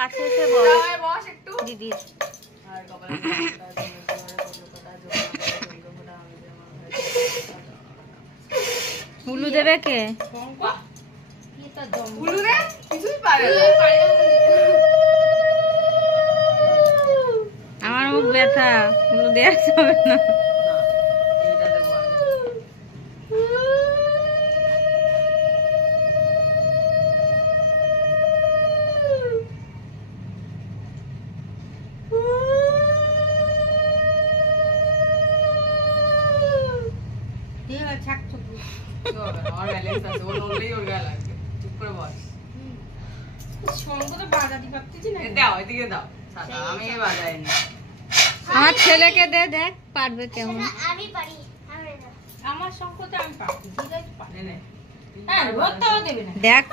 কাছে এসে বস একটু দিদির। উলু দেবে কে? আমার মুখ ব্যথা, উলু দেওয়া যাবে না। আমার ছেলেকে দে, দেখ পারবে কেমন। আমি পারি, আমার শঙ্কতে আমি পারি। দেখ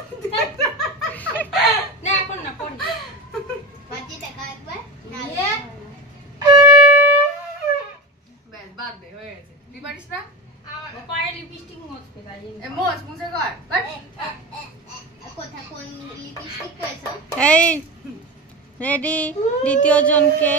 না এখন না পরে বাজি দেখা একবার ব্যাস বাদ দে, হয়ে গেছে। তুই পারিস না? আমার পায়ে লিপস্টিক মুছতে তাই মোছ মুছে কর। কোথা কোন লিপস্টিক করেছো? এই রেডি, দ্বিতীয় জনকে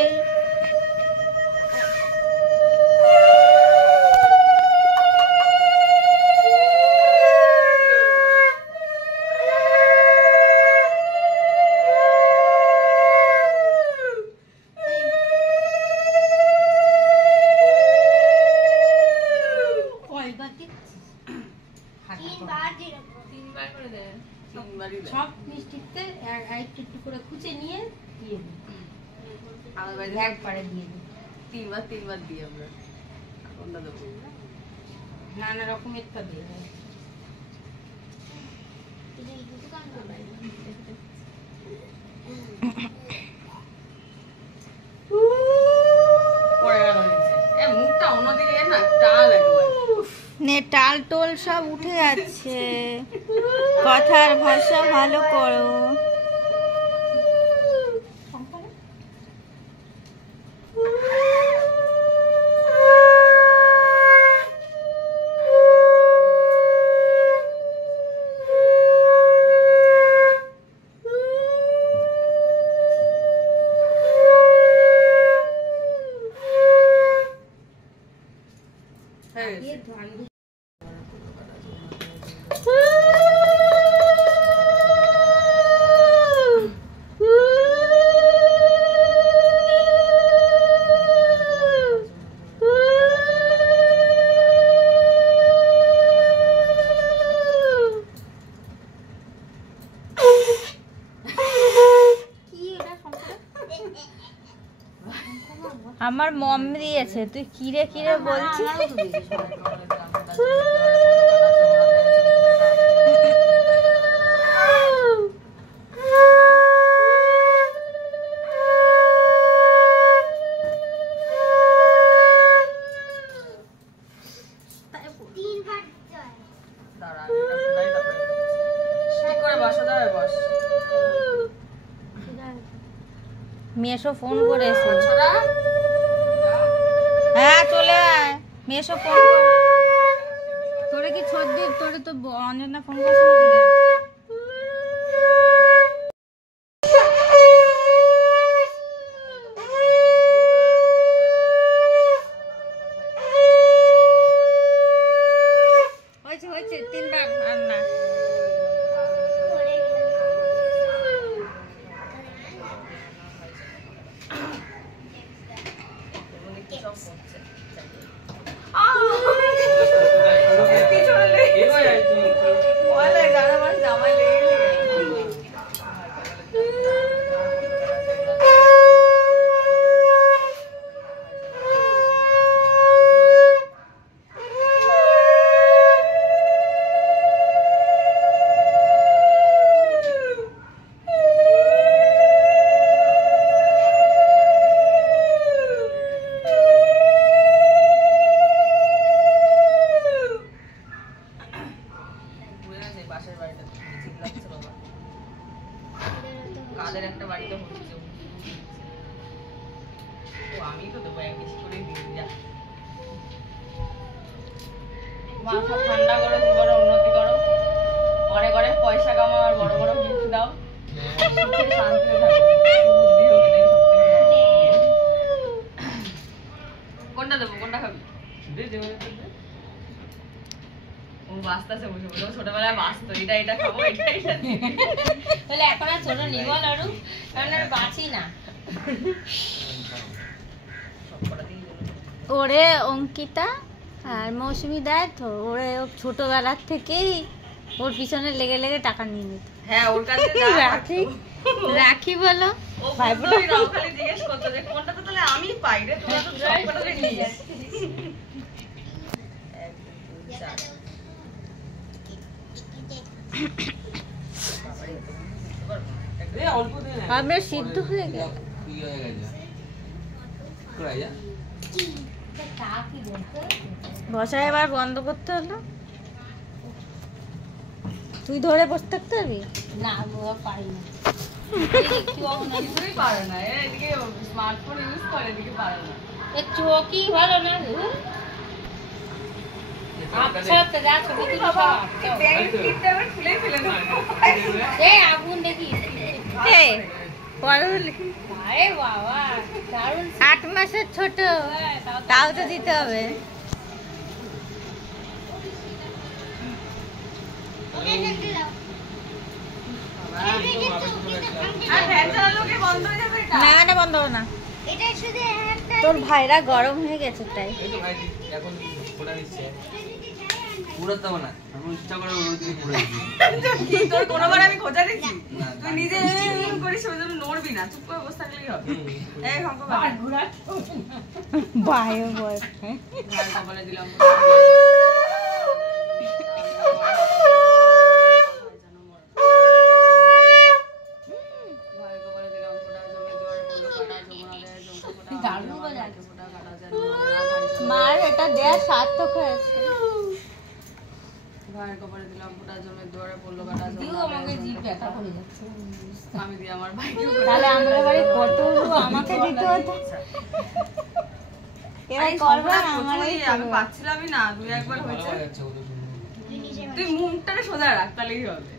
তিনবার করে দে। সব মিষ্টিতে একটু একটু করে খুঁজে নিয়ে দিয়ে দিই। আমাদের বাড়িতে একবারে দিয়ে দিই। তিনবার দিই আমরা। কোনটা দেবো? নানা রকমের তা দিয়ে দেয়। মুখটা অন্যদিকে না টাল একবার। নে টাল টোল সব উঠে যাচ্ছে, কথার ভাষা ভালো করো। আমার মম দিয়েছে, তুই কিরে কিরে বলছিস? মেশো ফোন করেছে। হ্যাঁ চলে আয়, মেশো ফোন করে। তোরে কি সর্দি? তোরে তো অঞ্জনা ফোন করছে নাকি? হয়েছে তিনবার আর না। কাদের একটা বাড়িতে হচ্ছে, আমি তো দেবো বেশি করে দিয়ে যা। মাথা ঠান্ডা করো, জীবনে উন্নতি করো, অনেক অনেক পয়সা কামাও আর বড় বড় গিফট দাও, সুখে শান্তিতে থাকো। কোনটা খাবি? ও বাস্তাছে বসে বসে, ও ছোটবেলায় বাস্তো, এটা খাবো, এটা বলে এখন আর ছোট নিব লাড়ু, কারণ আর বাঁচি না। ওরে অঙ্কিতা আর মৌসুমি দেয় তো, ওরে ও ছোটবেলার থেকেই ওর পিছনে লেগে লেগে টাকা নিয়ে নিত। হ্যাঁ, ওর কাছে রাখি রাখি বলো ও ভাই ভাইবোন খালি জিজ্ঞেস করতো যে কোনটা তো তাহলে আমি পাই রে, তোরা তো সবকটাতে নিস। আমরা সিদ্ধ হয়ে গেল। বসা এবার বন্ধ করতে হলো। তুই ধরে বসে থাকতে পারবি? না গো পারি না। কিছুই পারে না, এদিকে স্মার্টফোন ইউজ করে, এদিকে পারে না। এ চোখই ভালো না গো। আচ্ছা তো যা ছবি তুলি সব আচ্ছা। টিপটা আবার খুলে ফেলে না। এই আগুন দেখি। এই পরুল আরে বাবা দারুণ। 8 মাসের ছোট, তাও তো দিতে হবে। আর ফ্যান চালালে কি বন্ধ হয়ে যাবে এটা? না না বন্ধ হবে না, এটা শুধু একটা তোর ভাইরা গরম হয়ে গেছে তাই। এখন ফোটা দিচ্ছে পুরাতাম না, আমি ইচ্ছা করে ওর দিকে পুরো দিই। কি তোর কোনোবার আমি খোঁজা দিছি? না, তুই নিজে এরকম করিস, ওই জন্য নড়বি না, চুপ করে বসে থাকলেই হবে। এই শঙ্খ বাবা, বায়ো বয় ভাই কপালে দিলাম। ভাই কপালে দিলাম ফোঁটা, জমে দুয়ারে পড়লো কাটা, যমুনা দেয় জমকে ফোঁটা, দারুণ বাজাচ্ছে। ফোঁটা কাটা যেন মরে না, মার এটা দেয়া সার্থক হয়েছে। ভাই কপালে দিলাম ফোঁটা, জমে দুয়ারে পড়লো কাটা, দিও যমুনা আমাকে দেয় জিভ জমকে ব্যথা ফোঁটা। করে যাচ্ছে। আমি দিই আমার ভাইকে। তাহলে আমরা বাড়ি কত আমাকে দিতে হতো, এবার করবা আমারই আমি পাচ্ছিলামই না, দুই একবার হয়েছে। যাচ্ছে ও তো শুনুন। তুই মুখটাকে সোজা রাখ, তাহলেই হবে।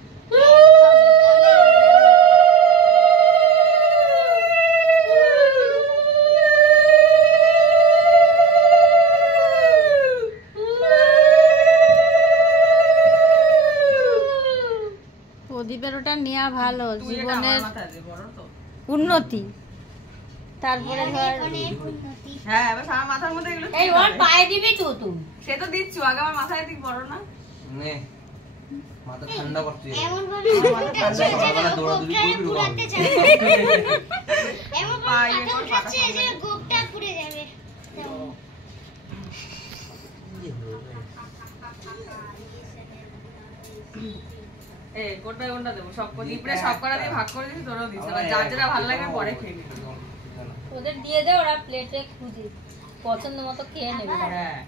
প্রদীপের ওটা নেওয়া ভালো, তুই এটা আমার জীবনের মাথায় দে, বড় তো। উন্নতি। তারপরে ধর অনেক উন্নতি। হ্যাঁ, এবার আমার মাথার মধ্যে এগুলো এই কি ওর হবে? পায়ে দিবি তো তুমি। সে তো দিচ্ছ, আগে আমার মাথায় দিক বড় না। নে মাথা ঠান্ডা করতে এমন ভাবে উঠাচ্ছে যে সকালবেলা দৌড়াদৌড়ি গোপটা করবি পুরাতে রকম। যাবে। এমন ভাবে পায়ে মাথা কর, উঠাচ্ছে পাটা যে গোপটা পুড়ে যাবে। কোনটা দেবো? সব দিপড়ে সব করা দিয়ে ভাগ করে দিচ্ছি, তোরও দিচ্ছি। এবার যার যেটা ভালো লাগে পরে খেয়ে নিবি। ওদের দিয়ে দে, ওরা প্লেটে খুঁজি পছন্দ মতো খেয়ে নেবে। হ্যাঁ।